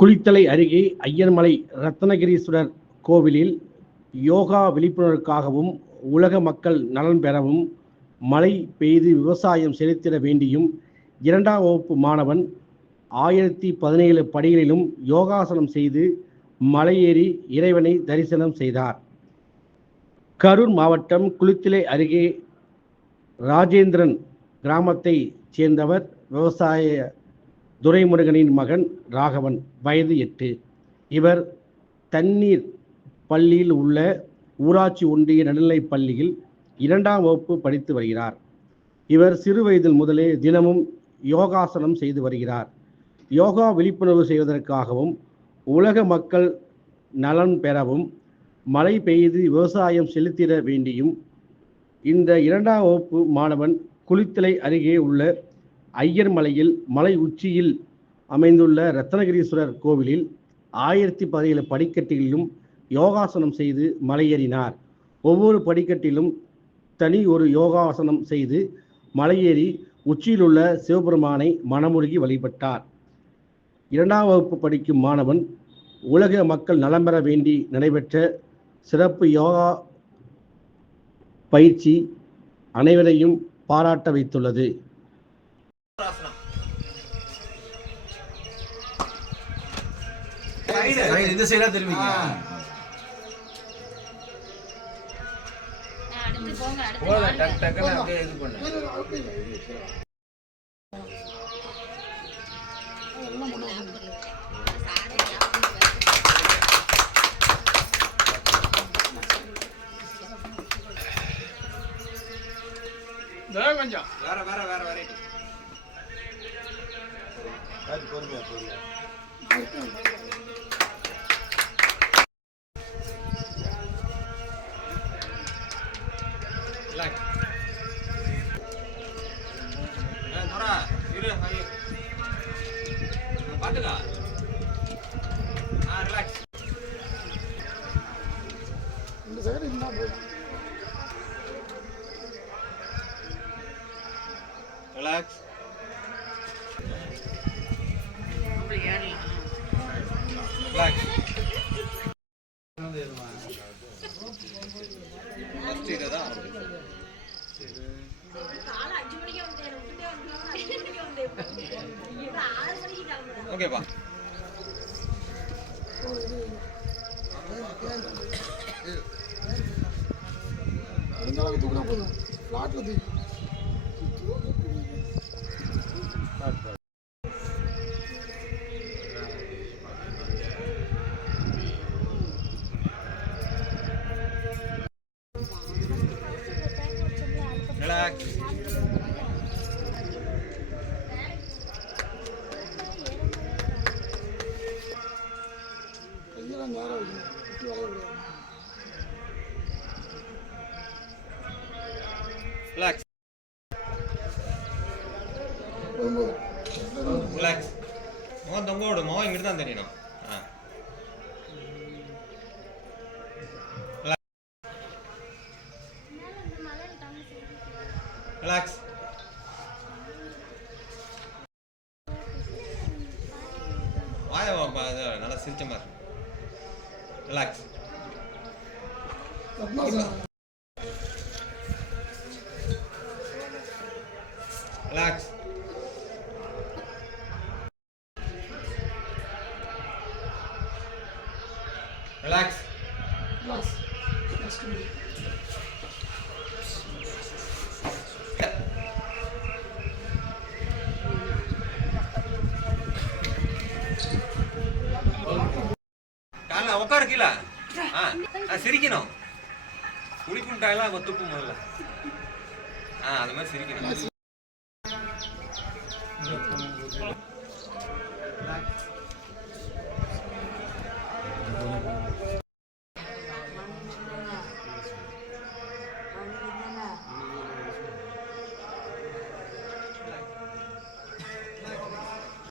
குளித்தலை அருகே ஐயர்மலை ரத்னகிரீஸ்வரர் கோவிலில் யோகா விழிப்புணர்வுக்காகவும் உலக மக்கள் நலன் பெறவும் மழை பெய்து விவசாயம் செலுத்திட வேண்டியும் இரண்டாம் வகுப்பு மாணவன் ஆயிரத்தி பதினேழு படிகளிலும் யோகாசனம் செய்து மலையேறி இறைவனை தரிசனம் செய்தார். கரூர் மாவட்டம் குளித்தலை அருகே ராஜேந்திரன் கிராமத்தை சேர்ந்தவர் விவசாய துரைமுருகனின் மகன் ராகவன் வயது எட்டு. இவர் தண்ணீர் பள்ளியில் உள்ள ஊராட்சி ஒன்றிய நடுநிலைப் பள்ளியில் இரண்டாம் வகுப்பு படித்து வருகிறார். இவர் சிறு வயதில் முதலே தினமும் யோகாசனம் செய்து வருகிறார். யோகா விழிப்புணர்வு செய்வதற்காகவும் உலக மக்கள் நலன் பெறவும் மழை பெய்து விவசாயம் செலுத்திட வேண்டியும் இந்த இரண்டாம் வகுப்பு மாணவன் குளித்தலை அருகே உள்ள ஐயர் மலையில் மலை உச்சியில் அமைந்துள்ள ரத்னகிரீஸ்வரர் கோவிலில் ஆயிரத்தி பதினேழு படிக்கட்டிலும் யோகாசனம் செய்து மலையேறினார். ஒவ்வொரு படிக்கட்டிலும் தனி ஒரு யோகாசனம் செய்து மலையேறி உச்சியிலுள்ள சிவபெருமானை மனமுருகி வழிபட்டார். இரண்டாம் வகுப்பு படிக்கும் மாணவன் உலக மக்கள் நலம் பெற வேண்டி நடைபெற்ற சிறப்பு யோகா பயிற்சி அனைவரையும் பாராட்ட வைத்துள்ளது. இந்த சைடா திரும்பிங்க. அடுத்து போங்க அடுத்து போதும் வாங்க. டக் டக்குன்னு அப்படியே இது பண்ணு. கொஞ்சம். வேற வேற வேற வேற பொறுமையா பொறுமையா Relax. ஓகேப்பா ரிலாக்ஸ் ரிலாக்ஸ் ரிலாக்ஸ் முகம் தொங்க விடு. முகம் இங்கிட்டு தான் தெரியணும் ஆ. ரிலாக்ஸ் வாய வா- இது நல்லா சிரிச்ச மாதிரி ரிலாக்ஸ் ரிலாக்ஸ் ரிலாக்ஸ் காலைல உட்காரு கீழே ஆ சிரிக்கணும். குளிப்புண்டாயெல்லாம் துப்பு முதல்ல. ஆ அது மாதிரி சிரிக்கணும்.